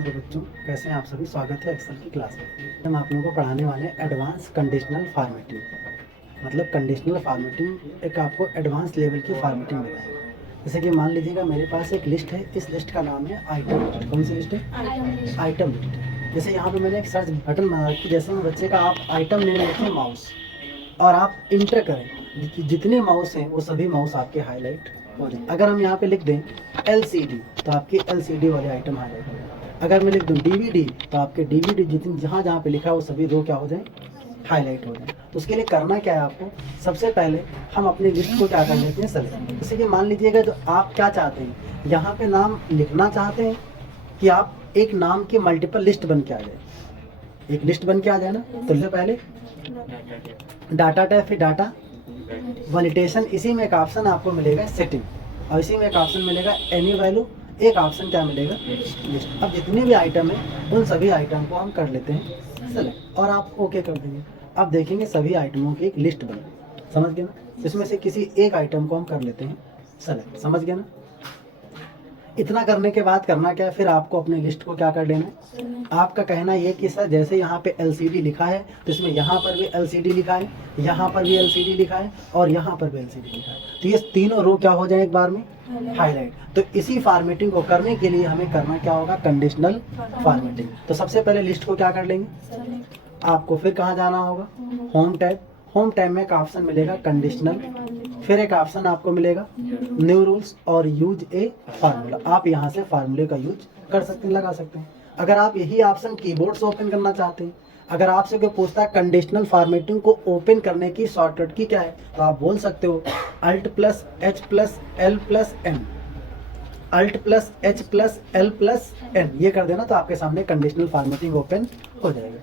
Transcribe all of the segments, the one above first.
मेरे बच्चों, कैसे हैं आप सभी। स्वागत है एक्सेल की क्लास में। हम आप लोगों को पढ़ाने वाले हैं एडवांस कंडीशनल फार्मेटिंग। मतलब कंडीशनल फार्मेटिंग एक आपको एडवांस लेवल की फार्मेटिंग बताएंगे। जैसे कि मान लीजिएगा मेरे पास एक लिस्ट है, इस लिस्ट का नाम है आइटम लिस्ट। कौन सी लिस्ट है? Item list. जैसे यहाँ पे मैंने एक सर्च बटन बना रखी, जैसे में बच्चे का आप आइटम नेम लिखें माउस और आप इंटर करें, जितने माउस हैं वो सभी माउस आपके हाईलाइट हो जाए। अगर हम यहाँ पे लिख दें LCD तो आपके LCD वाले आइटम हाईलाइट हो जाए। अगर मैं लिख दूँ DVD तो आपके DVD जितनी जहाँ जहाँ पे लिखा है वो सभी रो क्या हो जाए, हाईलाइट हो जाए। तो उसके लिए करना क्या है आपको, सबसे पहले हम अपनी लिस्ट को क्या कर लेते हैं, सेलेक्ट। जैसे कि मान लीजिएगा जो आप क्या चाहते हैं, यहाँ पे नाम लिखना चाहते हैं कि आप एक नाम की मल्टीपल लिस्ट बन के आ जाए, एक लिस्ट बन के आ जाए ना। तो सबसे पहले डाटा टैब, फिर डाटा वैलिडेशन, इसी में एक ऑप्शन आपको मिलेगा सेटिंग, और इसी में एक ऑप्शन मिलेगा एनी वैल्यू, एक ऑप्शन क्या मिलेगा, लिस्ट। अब जितने भी आइटम है उन सभी आइटम को हम कर लेते हैं सेलेक्ट और आप ओके कर देंगे। अब देखेंगे सभी आइटमों की एक लिस्ट बनी, समझ गए ना। इसमें से किसी एक आइटम को हम कर लेते हैं सेलेक्ट, समझ गए ना। इतना करने के बाद करना क्या है, फिर आपको अपनी लिस्ट को क्या कर लेना है। आपका कहना ये कि सर जैसे यहाँ पे LCD लिखा है तो इसमें यहाँ पर भी LCD लिखा है, यहाँ पर भी LCD लिखा है और यहाँ पर भी LCD लिखा है। तो ये तीनों रो क्या हो जाए एक बार में, हाईलाइट। तो इसी फॉर्मेटिंग को करने के लिए हमें करना क्या होगा, कंडीशनल फॉर्मेटिंग। तो सबसे पहले लिस्ट को क्या कर लेंगे, आपको फिर कहाँ जाना होगा, होम टैब। होम टैब में एक ऑप्शन मिलेगा कंडीशनल, फिर एक ऑप्शन आपको मिलेगा न्यू रूल्स और यूज ए फार्मूला। आप यहाँ से फार्मूले का यूज कर सकते हैं, लगा सकते हैं। अगर आप यही ऑप्शन कीबोर्ड से ओपन करना चाहते हैं, अगर आपसे कोई पूछता है कंडीशनल फॉर्मेटिंग को ओपन करने की शॉर्टकट की क्या है, तो आप बोल सकते हो Alt+H+L+N, Alt+H+L+N, ये कर देना तो आपके सामने कंडीशनल फॉर्मेटिंग ओपन हो जाएगा।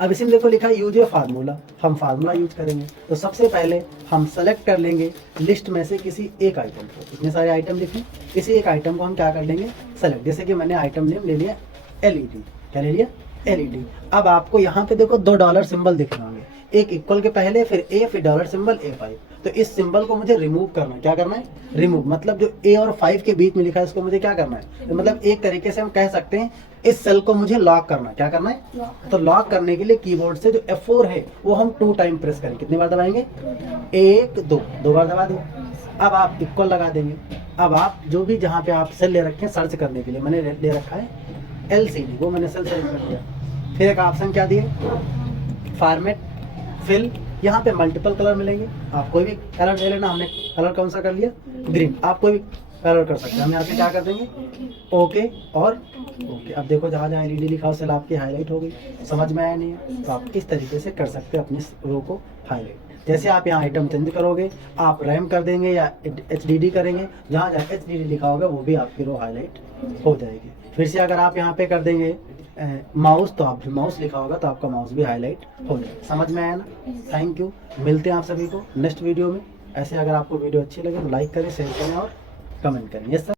अब इसी में देखो लिखा है यूज ए फार्मूला, हम फार्मूला यूज करेंगे। तो सबसे पहले हम सेलेक्ट कर लेंगे लिस्ट में से किसी एक आइटम को, इतने सारे आइटम लिखे, किसी एक आइटम को हम क्या कर लेंगे सेलेक्ट। जैसे कि मैंने आइटम नेम ले लिया LED, क्या ले लिया, LED। अब आपको यहाँ पे देखो दो डॉलर सिंबल दिख रहे होंगे, एक इक्वल के पहले फिर A, फिर डॉलर सिंबल A5। तो इस सिंबल को मुझे रिमूव करना है, क्या करना है, रिमूव। मतलब जो A और 5 के बीच में लिखा है इसको मुझे क्या करना है, तो मतलब एक तरीके से हम कह सकते हैं इस सेल को मुझे लॉक करना है। क्या करना है, तो लॉक करने के लिए कीबोर्ड से जो F4 है वो हम 2 टाइम प्रेस करेंगे। कितनी बार दबाएंगे, 1 2 बार दबा दें। अब आप इक्वल लगा देंगे। अब आप जो भी जहाँ पे आप सेल ले रखे हैं सर्च करने के लिए, मैंने ले रखा है LCD, वो मैंने सेल सेलेक्ट कर दिया। फिर एक ऑप्शन क्या दिए, फॉर्मेट, फिल। यहाँ पे मल्टीपल कलर मिलेंगे, आप कोई भी कलर ले लेना। हमने कलर कौन सा कर लिया, ग्रीन। आप कोई भी कलर कर सकते हैं। हम यहाँ पे क्या कर देंगे, ओके और ओके। अब देखो जहाँ जहाँ LED लिखा हो सेल आपकी हाईलाइट हो गई। समझ में आया नहीं है, तो आप इस तरीके से कर सकते हैं अपनी रो को हाईलाइट। जैसे आप यहाँ आइटम चेंज करोगे, आप रैम कर देंगे या HDD करेंगे, जहाँ जहाँ HDD लिखा होगा वो भी आपकी रो हाईलाइट हो जाएगी। फिर से अगर आप यहाँ पे कर देंगे माउस, तो आप माउस लिखा होगा तो आपका माउस भी हाईलाइट हो जाए। समझ में आया ना। थैंक यू, मिलते हैं आप सभी को नेक्स्ट वीडियो में। ऐसे अगर आपको वीडियो अच्छी लगे तो लाइक करें, शेयर करें और कमेंट करें। Yes sir.